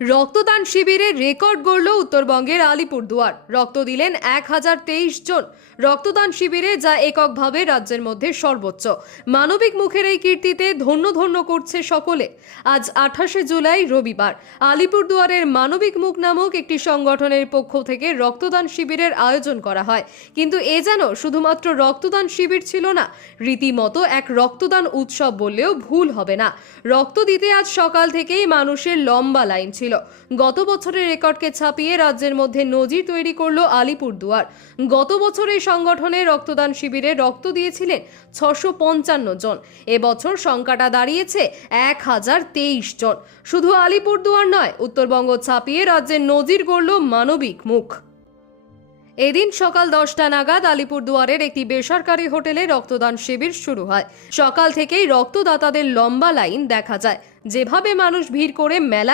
রক্তদান শিবিরে রেকর্ড গড়ল উত্তরবঙ্গের আলিপুরদুয়ার। রক্ত দিলেন 1023 জন। রক্তদান শিবিরে যা এককভাবে রাজ্যের মধ্যে সর্বোচ্চ। মানবিক মুখের এই কীর্তিতে ধন্য ধন্য করছে সকলে। আজ 28শে জুলাই রবিবার আলিপুরদুয়ারের মানবিক মুখ নামক একটি সংগঠনের পক্ষ থেকে রক্তদান শিবিরের আয়োজন করা হয়। কিন্তু এ যেন শুধুমাত্র রক্তদান শিবির ছিল না, রীতিমতো এক রক্তদান উৎসব বললেও ভুল হবে না। রক্ত দিতে আজ সকাল থেকেই মানুষের লম্বা লাইন ছিল। গত বছরের রেকর্ডকে ছাপিয়ে রাজ্যের মধ্যে নজির তৈরি করলো আলিপুরদুয়ার। গত বছর এই সংগঠনে রক্তদান শিবিরে রক্ত দিয়েছিলেন 655 জন। এবছর সংখ্যাটা দাঁড়িয়েছে 1023 জন। শুধু আলিপুরদুয়ার নয়, উত্তরবঙ্গ ছাপিয়ে রাজ্যের নজির গড়ল মানবিক মুখ। এদিন সকাল 10টা নাগাদ আলিপুরদুয়ারের একটি বেসরকারি হোটেলে রক্তদান শিবির শুরু হয়। সকাল থেকেই রক্তদাতাদের লম্বা লাইন দেখা যায়। যেভাবে মানুষ ভিড় করে মেলায়